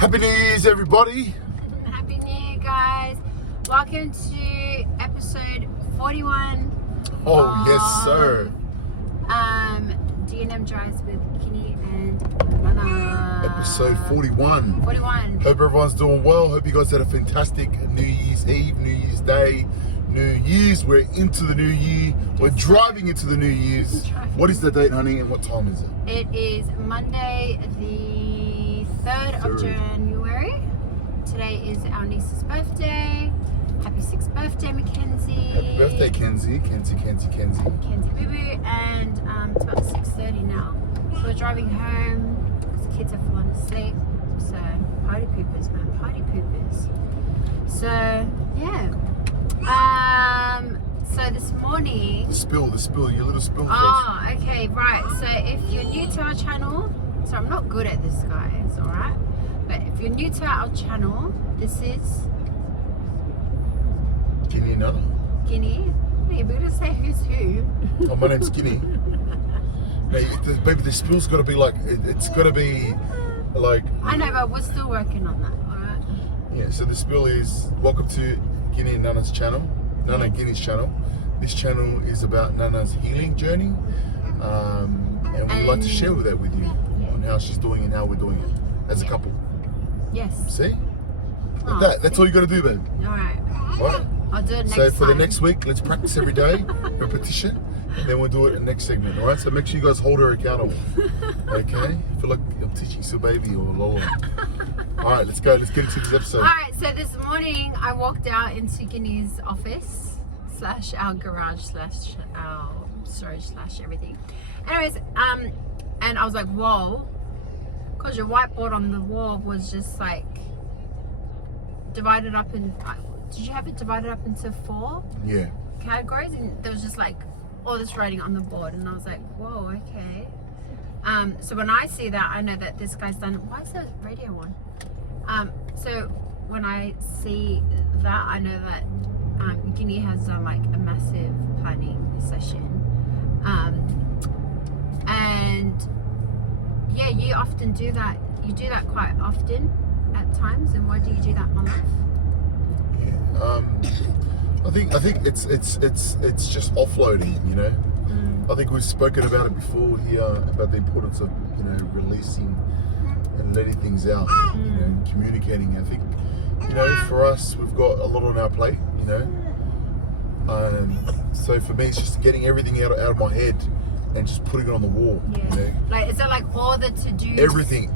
Happy New Year's, everybody. Happy New Year, guys. Welcome to episode 41. Oh, yes, sir. D&M Drives with Kini and Nana. Episode 41. 41. Hope everyone's doing well. Hope you guys had a fantastic New Year's Eve, New Year's Day, New Year's. We're into the new year. We're driving into the New Year's. What is the date, honey, and what time is it? It is Monday, the 3rd of January. Today is our niece's birthday. Happy 6th birthday, Mackenzie. Happy birthday, Kenzie. Kenzie Boo Boo, and it's about 6:30 now. So we're driving home because the kids have fallen asleep. So party poopers, man, party poopers. So yeah. So this morning. The spill, your little spill. Oh, okay, right. So if you're new to our channel, so I'm not good at this, guys. All right, but if you're new to our channel, this is Kini and Nana. Kini. Hey, we're gonna say who's who. Oh, my name's Kini. Hey, baby, the spill's got to be like, it's got to be like... I know, but we're still working on that, alright? Yeah, so the spill is, welcome to Kini and Nana's channel, Nana and Kini's channel. This channel is about Nana's healing journey, and we'd like to share that with you on how she's doing and how we're doing it as a couple. Yes. See? Like that's all you got to do, babe. Alright. Right? I'll do it next time. So for the time. next week, let's practice every day, repetition, and then we'll do it in the next segment, all right? So make sure you guys hold her accountable, okay? I feel like I'm teaching some baby or Lola. All right, let's go. Let's get into this episode. All right, so this morning I walked out into Kini's office / our garage / our storage / everything. Anyways, and I was like, whoa, because your whiteboard on the wall was just like divided up in... Did you have it divided up into 4 categories? And there was just like all this writing on the board, and I was like, whoa, okay. So when I see that, I know that this guy's done. Why is the radio on? So when I see that, I know that Kini has done like a massive planning session. And yeah, you often do that. You do that quite often at times. And why do you do that, my life? I think it's just offloading, you know. I think we've spoken about it before here about the importance of, you know, releasing and letting things out, you know, and communicating. I think, you know, for us, we've got a lot on our plate, you know. So for me, it's just getting everything out of my head and just putting it on the wall. Yeah. You know? Like, is it like all the to-dos? Everything.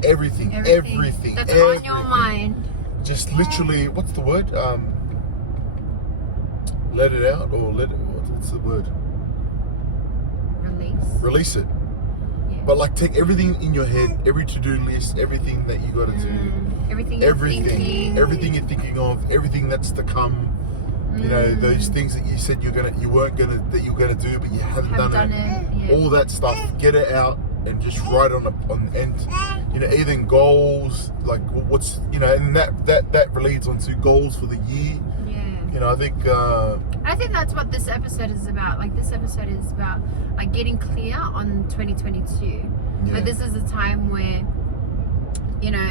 That's on your mind. Just literally, what's the word? Let it out, or what's the word? Release it. Yeah. But like, take everything in your head, every to-do list, everything that you got to do, everything you're thinking of, everything that's to come. You know, those things that you said you weren't gonna do, but you haven't done it. Yeah. All that stuff, get it out and just write on end. You know, even goals, like what's, you know, and that relates onto goals for the year. You know, I think that's what this episode is about. Like, this episode is about like getting clear on 2022. Yeah. But this is a time where, you know,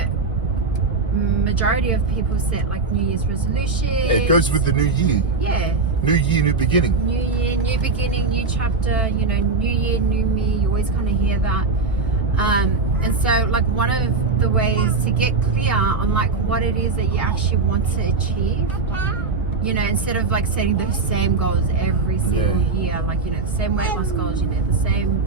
majority of people set like New Year's resolutions. It goes with the new year. Yeah. New year, new beginning. New year, new beginning, new chapter. You know, new year, new me. You always kind of hear that. And so, like, one of the ways to get clear on like what it is that you actually want to achieve. You know, instead of like setting those same goals every single year, like, you know, the same weight loss goals, you know, the same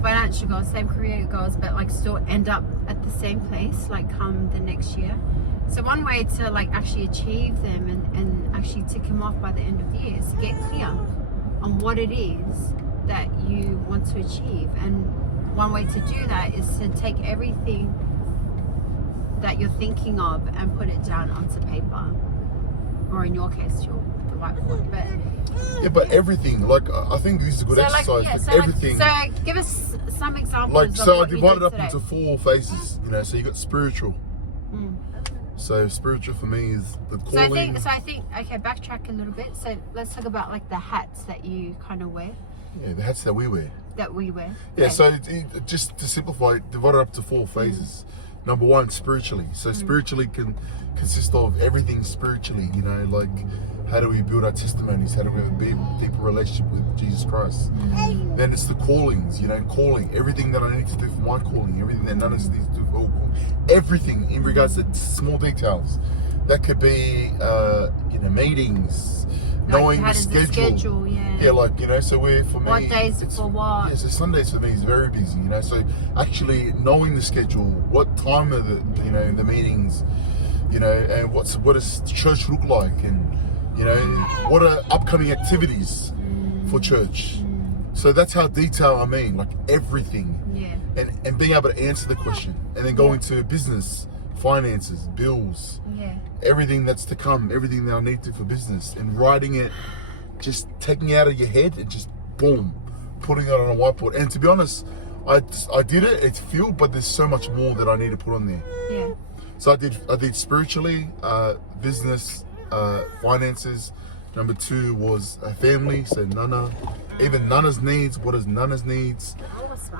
financial goals, same career goals, but like still end up at the same place, like come the next year. So one way to like actually achieve them and actually tick them off by the end of the year is to get clear on what it is that you want to achieve. And one way to do that is to take everything that you're thinking of and put it down onto paper. Or in your case, the whiteboard. But everything. Like, I think this is a good exercise. Like, so everything. Like, so give us some examples. Like, so I divided up today. into 4 phases. You know, so you got spiritual. So spiritual for me is the calling. So I think. Okay, backtrack a little bit. So let's talk about like the hats that you kind of wear. Yeah, the hats that we wear. Yeah. Okay. So just to simplify, divided up to 4 phases. Number one, spiritually. So spiritually can consist of everything spiritually, you know, like how do we build our testimonies? How do we have a deeper relationship with Jesus Christ? Then it's the callings, you know, calling. Everything that I need to do for my calling, everything that none of us needs to do for our calling. Everything in regards to small details. That could be, you know, meetings, knowing the schedule. Yeah, like, you know, so for me... What days for what? Yeah, so Sundays for me is very busy, you know, so actually knowing the schedule, what time are the, you know, the meetings, you know, and what does church look like, and, you know, what are upcoming activities for church. So that's how detailed I mean, like everything. Yeah. And being able to answer the question, and then going to business, finances, bills, everything that's to come, everything that I need to for business, and writing it, just taking it out of your head and just boom, putting it on a whiteboard. And to be honest, I did it, it's filled, but there's so much more that I need to put on there. Yeah. So I did spiritually, business, finances. Number two was a family, so Nana, even Nana's needs. What is Nana's needs?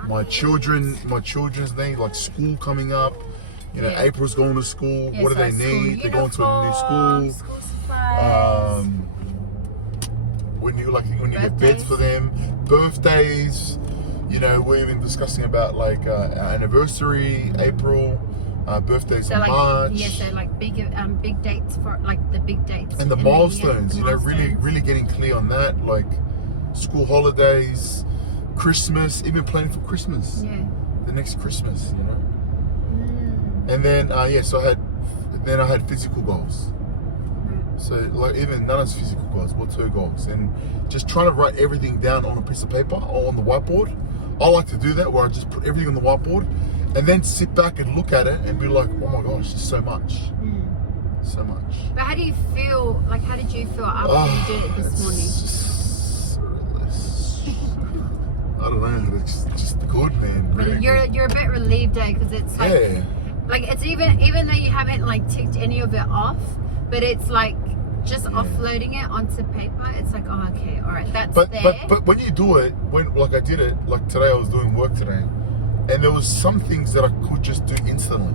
My children's needs, like school coming up. You know, April's going to school. What do they need? They're going to a new school. When you get beds for them, birthdays. You know, we're even discussing about like our anniversary, April. Birthdays in March. Yeah, so like big dates for like the big dates. And the milestones, you know, really getting clear on that, like school holidays, Christmas, even planning for Christmas. Yeah. The next Christmas, you know. And then so I had physical goals. So like even Nana's physical goals, what's her goals? And just trying to write everything down on a piece of paper or on the whiteboard. I like to do that where I just put everything on the whiteboard and then sit back and look at it and be like, oh my gosh, there's so much. So much. But how do you feel, like how did you feel after you did it this morning? I don't know, it's just good, man. Really you're a bit relieved, because it's like, like it's even though you haven't like ticked any of it off, but it's like just offloading it onto paper. It's like, oh, okay, all right, that's there. But when you do it, like I did it, like today I was doing work today, and there was some things that I could just do instantly.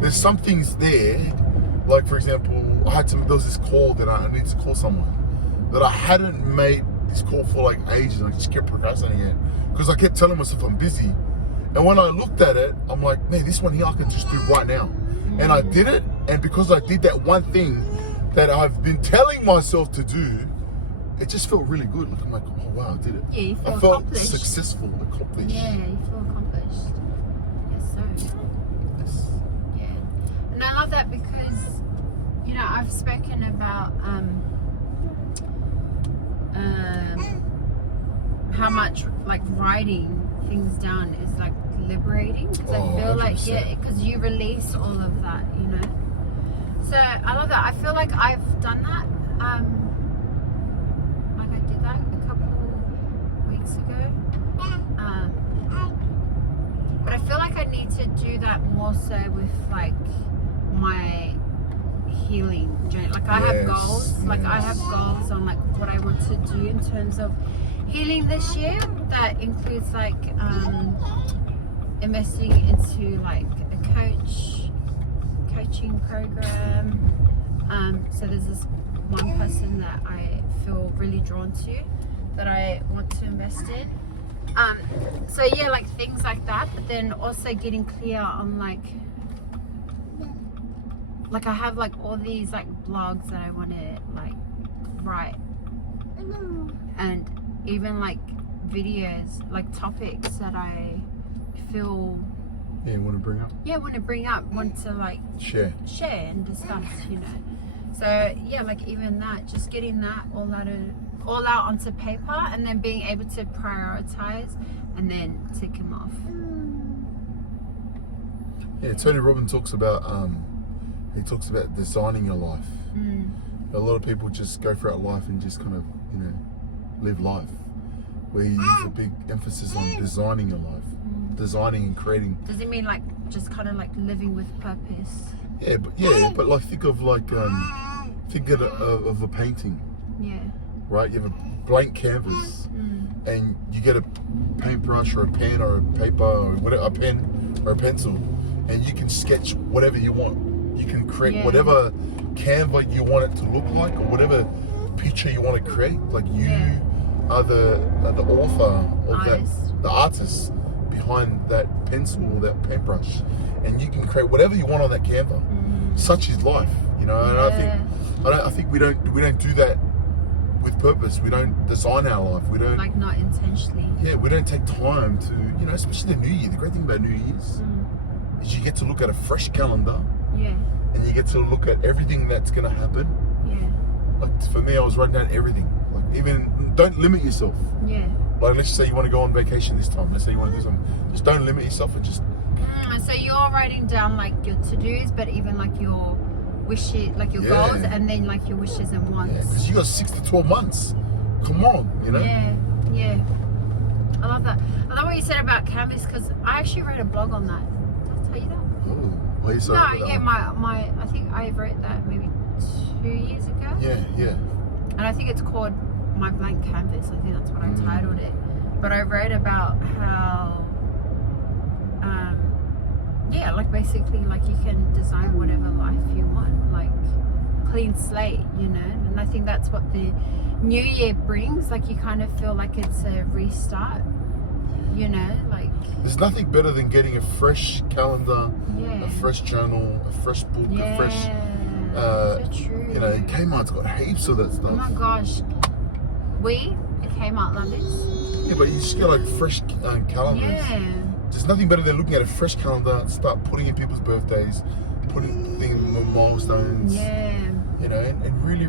There's some things there, like for example, there was this call that I needed to call someone that I hadn't made this call for like ages. I just kept procrastinating it because I kept telling myself I'm busy. And when I looked at it, I'm like, man, this one here I can just do right now. And I did it, and because I did that one thing that I've been telling myself to do, it just felt really good. Like, I'm like, oh wow, I did it. Yeah, you feel I felt accomplished. Successful, accomplished. Yeah, you feel accomplished. Yes, so. Yes. Yeah. And I love that because, you know, I've spoken about how much like writing things down is like liberating, because I feel 100%. Like because you release all of that, you know. So I love that. I feel like I've done that. Like I did that a couple weeks ago. But I feel like I need to do that more so with like my healing journey. Like I have goals. Like I have goals on like what I want to do in terms of healing this year. That includes like investing into like a coaching program. So there's this one person that I feel really drawn to that I want to invest in. So yeah, like things like that, but then also getting clear on like I have like all these like blogs that I want to like write, and even like videos, like topics that I feel want to bring up, want to like share and discuss, you know. So yeah, like even that, just getting that all out onto paper, and then being able to prioritize and then tick them off. Yeah, Tony Robbins talks about designing your life. A lot of people just go throughout life and just kind of, you know, live life, where you use a big emphasis on designing your life, designing and creating. Does it mean like just kind of like living with purpose? But like think of a painting. Yeah. Right, you have a blank canvas, and you get a paintbrush or a pen or a paper or whatever, a pen or a pencil, and you can sketch whatever you want. You can create Yeah. whatever Canva you want it to look like, or whatever picture you want to create. Like you Yeah. are the author of Artist. that, the artist behind that pencil or that paintbrush, and you can create whatever you want on that Canva. Such is life, you know. And I think we don't do that with purpose. We don't design our life. We don't, like, not intentionally. yeah, we don't take time to, you know, especially the New Year. The great thing about New Year's is you get to look at a fresh calendar, Yeah. and you get to look at everything that's going to happen. Yeah. Like for me, I was writing down everything. Like, even don't limit yourself. Yeah. Like, let's just say you want to go on vacation this time. Let's say you want to do something. Just don't limit yourself, and just So you're writing down like your to-dos, but even like your wishes, like your Yeah. goals, and then like your wishes and wants. because you got 6 to 12 months. Come on, you know. Yeah, yeah. I love that. I love what you said about canvas, because I actually wrote a blog on that. Did I tell you that? Oh, well, you saw No, that yeah, one. my I think I wrote that maybe 2 years ago. Yeah. And I think it's called My Blank Canvas. I think that's what I titled it. But I wrote about how, yeah, like basically like you can design whatever life you want, like clean slate, you know. And I think that's what the new year brings. Like you kind of feel like it's a restart, you know, like. There's nothing better than getting a fresh calendar, Yeah. a fresh journal, a fresh book, Yeah. a fresh, so true. you know, Kmart's got heaps of that stuff. Oh my gosh. We at Kmart love this. Yeah, but you just get like fresh calendars. Yeah. There's nothing better than looking at a fresh calendar, start putting in people's birthdays, putting things, milestones, Yeah. you know, and really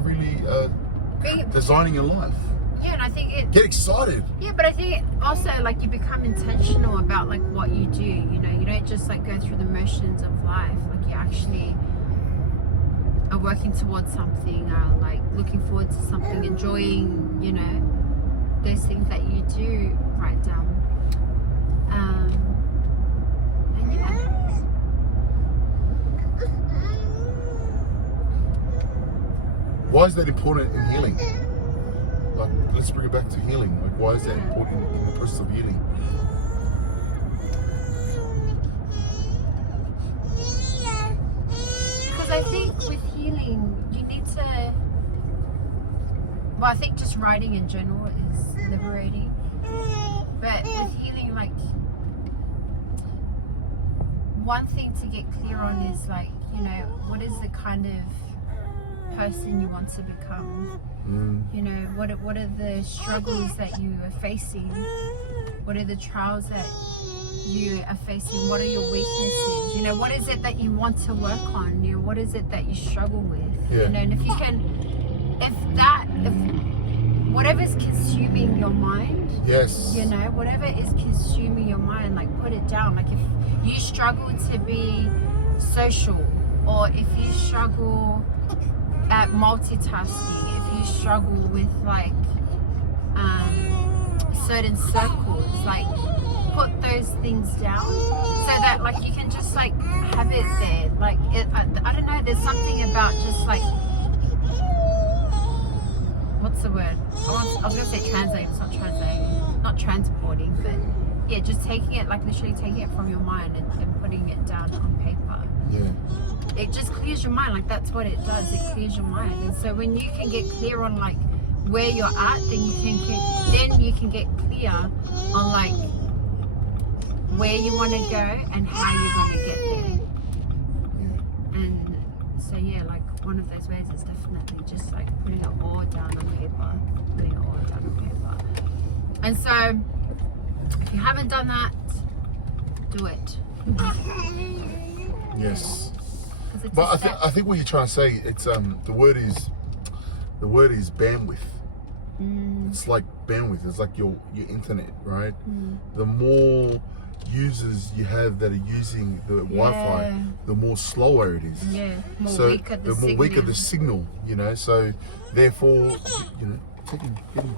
Being- designing your life. Yeah, and I think it. Get excited. Yeah, but I think also like you become intentional about like what you do. You know, you don't just like go through the motions of life. Like you actually are working towards something, like looking forward to something, enjoying. You know, those things that you do write down. And yeah. Why is that important in healing? Like, let's bring it back to healing. Like, why is that important in the process of healing? Because I think with healing, you need to. Well, I think just writing in general is liberating. But with healing, like, one thing to get clear on is, like, you know, what is the kind of person you want to become? You know, what are the struggles that you are facing? What are the trials that you are facing? What are your weaknesses? You know, what is it that you want to work on? You know, what is it that you struggle with? Yeah. You know, and if you can, if whatever's consuming your mind, Yes. you know, whatever is consuming your mind, like put it down. Like if you struggle to be social, or if you struggle at multitasking, if you struggle with like certain circles, like put those things down so that like you can just like have it there. Like I don't know, there's something about just like, what's the word? I was gonna say translating. It's not translating, not transporting, but yeah, just taking it, like literally taking it from your mind and putting it down on paper. Yeah. It just clears your mind. Like that's what it does. It clears your mind. And so when you can get clear on like where you're at, then you can get clear on like where you want to go and how you're going to get there. And so yeah, like one of those ways is definitely just like putting it all down on paper. Putting it all down on paper. And so if you haven't done that, do it. Yes. 'Cause it's But a step. I think what you're trying to say, it's the word is bandwidth. It's like bandwidth. It's like your internet, right? The more users you have that are using the Wi-Fi, the more slower it is. Yeah, Weaker the signal, you know. So therefore, you know, get him.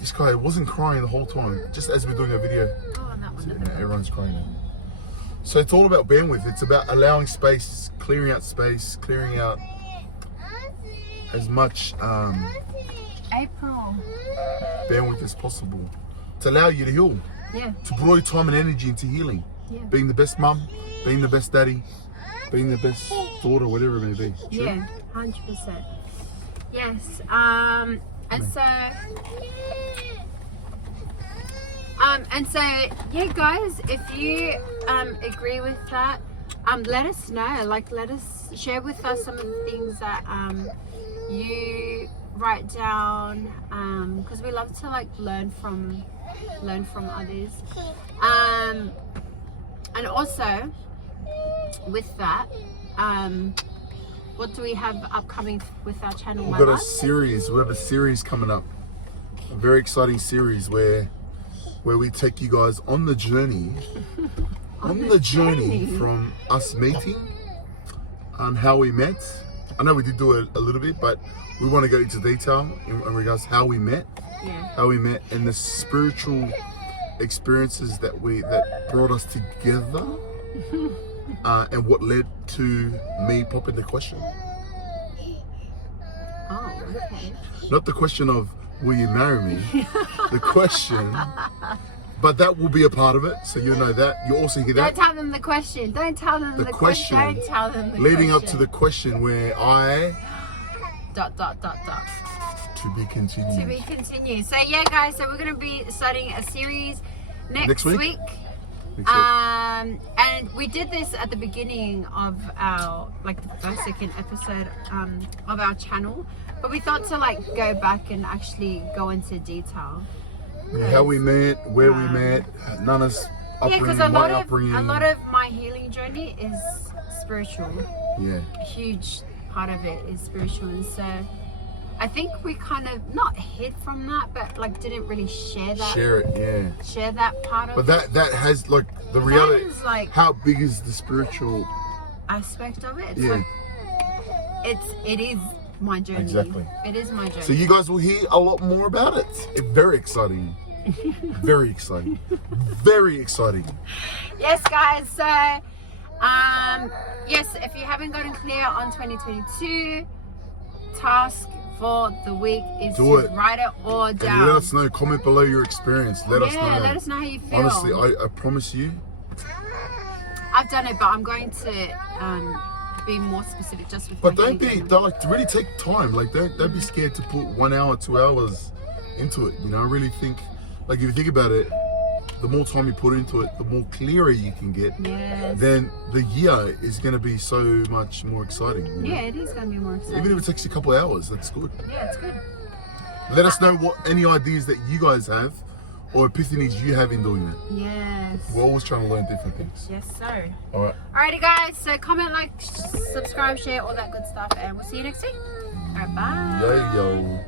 This guy wasn't crying the whole time, just as we're doing a video. Oh, and that one. You know, everyone's crying now. So it's all about bandwidth. It's about allowing space, clearing out space, clearing out as much April. bandwidth as possible to allow you to heal, Yeah. to put all your time and energy into healing. Yeah. Being the best mum, being the best daddy, being the best daughter, whatever it may be. True? Yeah, 100%. Yes. And so yeah, guys, if you agree with that, let us know. Like, let us share with us some of the things that you write down, because we love to like learn from others. And also with that, what do we have upcoming with our channel? We've got a series. We have a series coming up, a very exciting series where we take you guys on the journey, from us meeting and how we met. I know we did do it a little bit, but we want to go into detail in regards to how we met, and the spiritual experiences that brought us together, and what led to me popping the question. Oh, okay. Not the question of will you marry me, the question, but that will be a part of it, so you know that. You also hear that. Don't tell them the question. Don't tell them the question. Don't tell them the leading question. up to the question where I... ... To be continued. To be continued. So yeah, guys, so we're going to be starting a series next week. And we did this at the beginning of our, like, the first, second episode of our channel, but we thought to like go back and actually go into detail. How we met, where we met, Nana's upbringing, because a lot of my healing journey is spiritual. Yeah. A huge part of it is spiritual, and so I think we kind of not hid from that, but like didn't really share that. Share it, yeah. Share that part of it. But that has like the reality. That is like, how big is the spiritual aspect of it? Yeah. Like, it is my journey. Exactly. It is my journey. So you guys will hear a lot more about it. It's very exciting. Very exciting. Very exciting. Yes, guys. So, yes, if you haven't gotten clear on 2022, task for the week is to write it all down. And let us know. Comment below your experience. Let us know. Let us know how you feel. Honestly, I promise you. I've done it, but I'm going to be more specific just with. But don't really take time. Like don't be scared to put 1 hour, 2 hours into it. You know, I really think, like, if you think about it, the more time you put into it, the more clearer you can get. Yes. Then the year is going to be so much more exciting. You know? Yeah, it is going to be more exciting. Even if it takes you a couple of hours, that's good. Yeah, it's good. Let us know any ideas that you guys have, or epiphanies you have in doing it. Yes. We're always trying to learn different things. Yes, sir. All right. Alrighty, guys. So comment, like, subscribe, share, all that good stuff, and we'll see you next week. All right, bye. Yo.